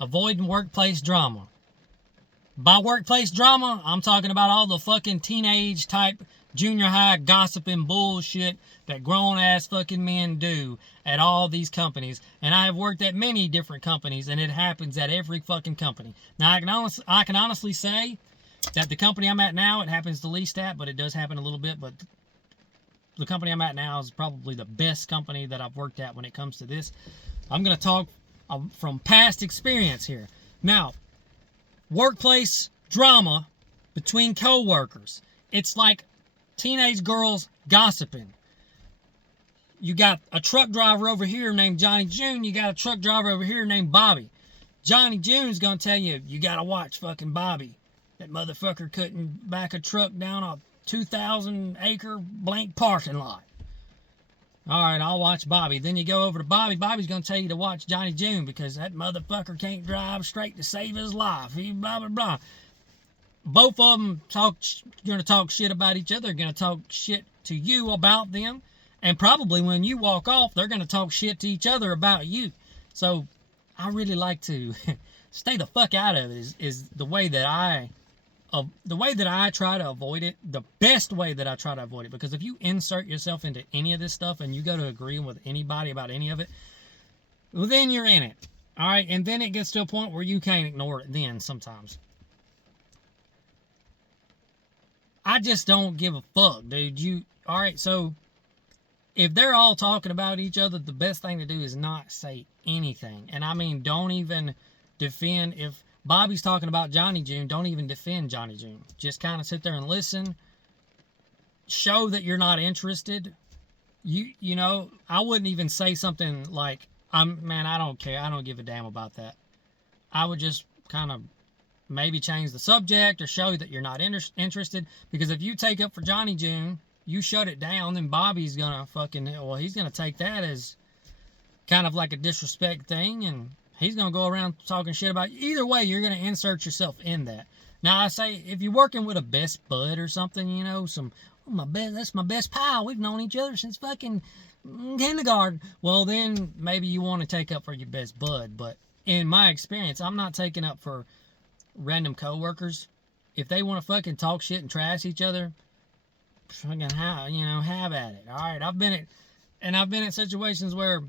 avoiding workplace drama. By workplace drama, I'm talking about all the fucking teenage type junior high gossiping bullshit that grown ass fucking men do at all these companies. And I have worked at many different companies, and it happens at every fucking company. Now, I can honestly say that the company I'm at now, it happens the least at, but it does happen a little bit. But the company I'm at now is probably the best company that I've worked at when it comes to this. I'm going to talk from past experience here. Now, workplace drama between co-workers. It's like teenage girls gossiping. You got a truck driver over here named Johnny June. You got a truck driver over here named Bobby. Johnny June's going to tell you, you got to watch fucking Bobby. That motherfucker couldn't back a truck down a 2,000 acre blank parking lot. All right, I'll watch Bobby. Then you go over to Bobby. Bobby's going to tell you to watch Johnny June because that motherfucker can't drive straight to save his life. He blah, blah, blah. Both of them going to talk shit about each other. They're going to talk shit to you about them. And probably when you walk off, they're going to talk shit to each other about you. So I really like to stay the fuck out of it is the way that I try to avoid it, the best way that I try to avoid it. Because if you insert yourself into any of this stuff and you go to agreeing with anybody about any of it, well, then you're in it. All right, and then it gets to a point where you can't ignore it then sometimes. I just don't give a fuck, dude. All right, so if they're all talking about each other, the best thing to do is not say anything. And I mean, don't even defend. If Bobby's talking about Johnny June, don't even defend Johnny June. Just kind of sit there and listen. Show that you're not interested. You know, I wouldn't even say something like, I don't care. I don't give a damn about that. I would just kind of maybe change the subject or show that you're not interested. Because if you take up for Johnny June, you shut it down, then Bobby's going to he's going to take that as kind of like a disrespect thing, and he's going to go around talking shit about you. Either way, you're going to insert yourself in that. Now, I say, if you're working with a best bud or something, you know, that's my best pal. We've known each other since fucking kindergarten. Well, then maybe you want to take up for your best bud. But in my experience, I'm not taking up for random coworkers. If they want to fucking talk shit and trash each other, fucking have at it. All right, I've been in situations where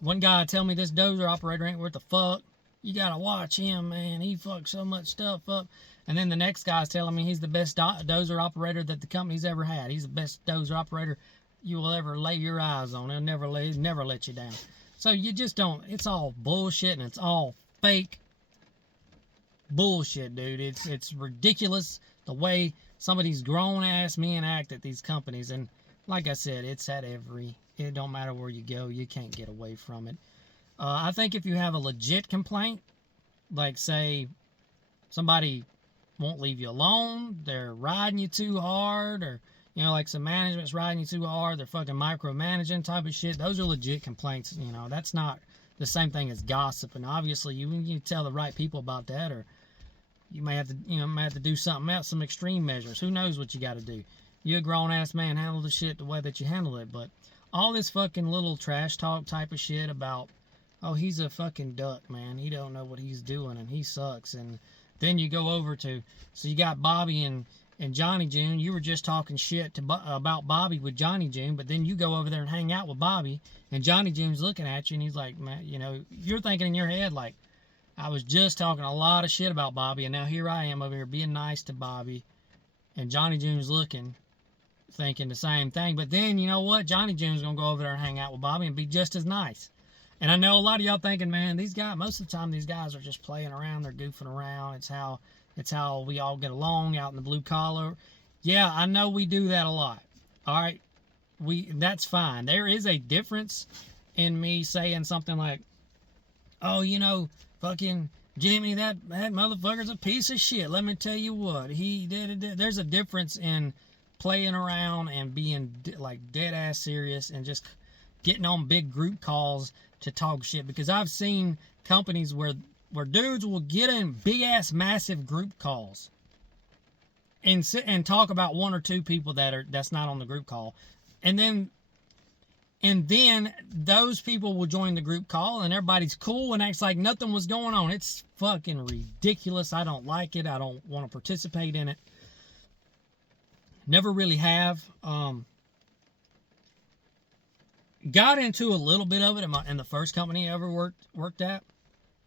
one guy tell me this dozer operator ain't worth a fuck. You gotta watch him, man. He fucks so much stuff up. And then the next guy's telling me he's the best dozer operator that the company's ever had. He's the best dozer operator you will ever lay your eyes on. He'll never let you down. So you just don't. It's all bullshit and it's all fake bullshit, dude. It's ridiculous the way some of these grown ass men act at these companies. And like I said, it's at it don't matter where you go, you can't get away from it. I think if you have a legit complaint, like say somebody won't leave you alone, they're riding you too hard, or like some management's riding you too hard, they're fucking micromanaging type of shit, those are legit complaints. That's not the same thing as gossip. And obviously you tell the right people about that, or you may have to do something else, some extreme measures. Who knows what you got to do? You're a grown ass man, handle the shit the way that you handle it. But all this fucking little trash talk type of shit about, oh, he's a fucking duck, man. He don't know what he's doing and he sucks. And then you go over to, so you got Bobby and Johnny June. You were just talking shit about Bobby with Johnny June, but then you go over there and hang out with Bobby, and Johnny June's looking at you and he's like, man, you're thinking in your head like, I was just talking a lot of shit about Bobby, and now here I am over here being nice to Bobby, and Johnny June's looking, thinking the same thing. But then, you know what? Johnny June's going to go over there and hang out with Bobby and be just as nice. And I know a lot of y'all thinking, man, these guys, most of the time these guys are just playing around. They're goofing around. It's how we all get along out in the blue collar. Yeah, I know we do that a lot. All right? That's fine. There is a difference in me saying something like, oh, fucking Jimmy, that motherfucker's a piece of shit. Let me tell you what. He did. There's a difference in playing around and being like dead ass serious and just getting on big group calls to talk shit. Because I've seen companies where dudes will get in big ass massive group calls and talk about one or two people that's not on the group call, and then And then those people will join the group call and everybody's cool and acts like nothing was going on. It's fucking ridiculous. I don't like it. I don't want to participate in it. Never really have. Got into a little bit of it in the first company I ever worked at,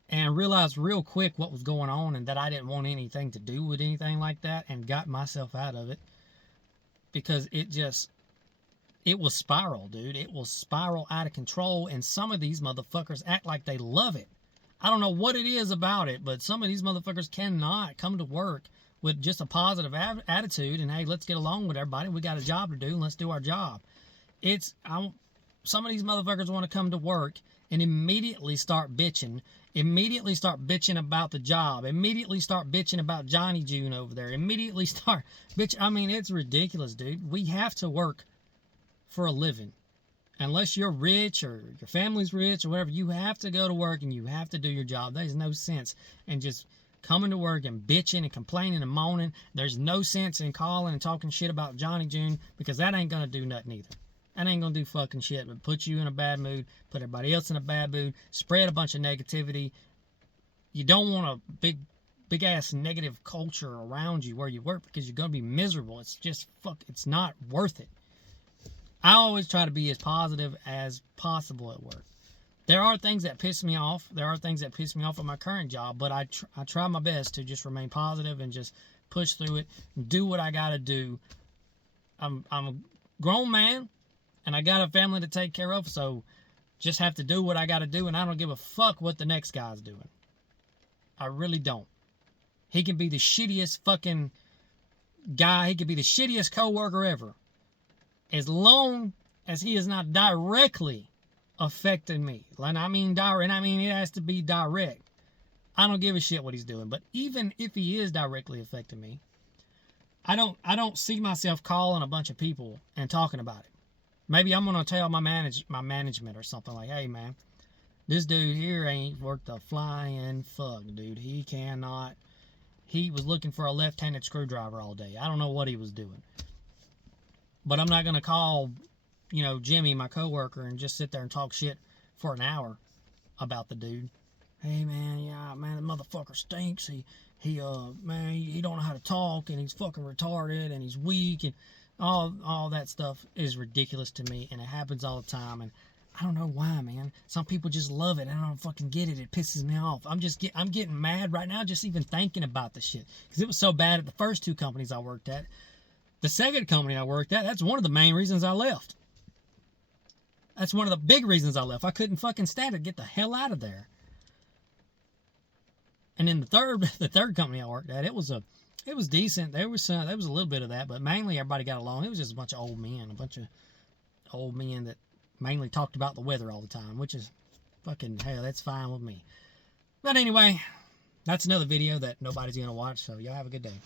and realized real quick what was going on and that I didn't want anything to do with anything like that, and got myself out of it because it will spiral, dude. It will spiral out of control, and some of these motherfuckers act like they love it. I don't know what it is about it, but some of these motherfuckers cannot come to work with just a positive attitude and, hey, let's get along with everybody. We got a job to do, and let's do our job. Some of these motherfuckers want to come to work and immediately start bitching. Immediately start bitching about the job. Immediately start bitching about Johnny June over there. Immediately start bitch. I mean, it's ridiculous, dude. We have to work for a living. Unless you're rich or your family's rich or whatever, you have to go to work and you have to do your job. There's no sense in just coming to work and bitching and complaining and moaning. There's no sense in calling and talking shit about Johnny June, because that ain't gonna do nothing either. That ain't gonna do fucking shit but put you in a bad mood, put everybody else in a bad mood, spread a bunch of negativity. You don't want a big ass negative culture around you where you work, because you're gonna be miserable. It's just it's not worth it. I always try to be as positive as possible at work. There are things that piss me off. There are things that piss me off at my current job, but I try my best to just remain positive and just push through it, do what I gotta do. I'm a grown man, and I got a family to take care of, so just have to do what I gotta do, and I don't give a fuck what the next guy's doing. I really don't. He can be the shittiest fucking guy. He could be the shittiest coworker ever. As long as he is not directly affecting me. And I mean direct, and I mean it has to be direct. I don't give a shit what he's doing. But even if he is directly affecting me, I don't see myself calling a bunch of people and talking about it. Maybe I'm gonna tell my management or something like, hey man, this dude here ain't worth a flying fuck, dude. He was looking for a left-handed screwdriver all day. I don't know what he was doing. But I'm not gonna call, Jimmy, my coworker, and just sit there and talk shit for an hour about the dude. Hey man, yeah, man, the motherfucker stinks. He don't know how to talk, and he's fucking retarded, and he's weak, and all that stuff is ridiculous to me, and it happens all the time, and I don't know why, man. Some people just love it, and I don't fucking get it. It pisses me off. I'm getting mad right now just even thinking about the shit, because it was so bad at the first two companies I worked at. The second company I worked at, that's one of the main reasons I left. That's one of the big reasons I left. I couldn't fucking stand it. Get the hell out of there. And then the third company I worked at, it was decent. There was a little bit of that, but mainly everybody got along. It was just a bunch of old men that mainly talked about the weather all the time, which is fucking hell. That's fine with me. But anyway, that's another video that nobody's gonna watch. So y'all have a good day.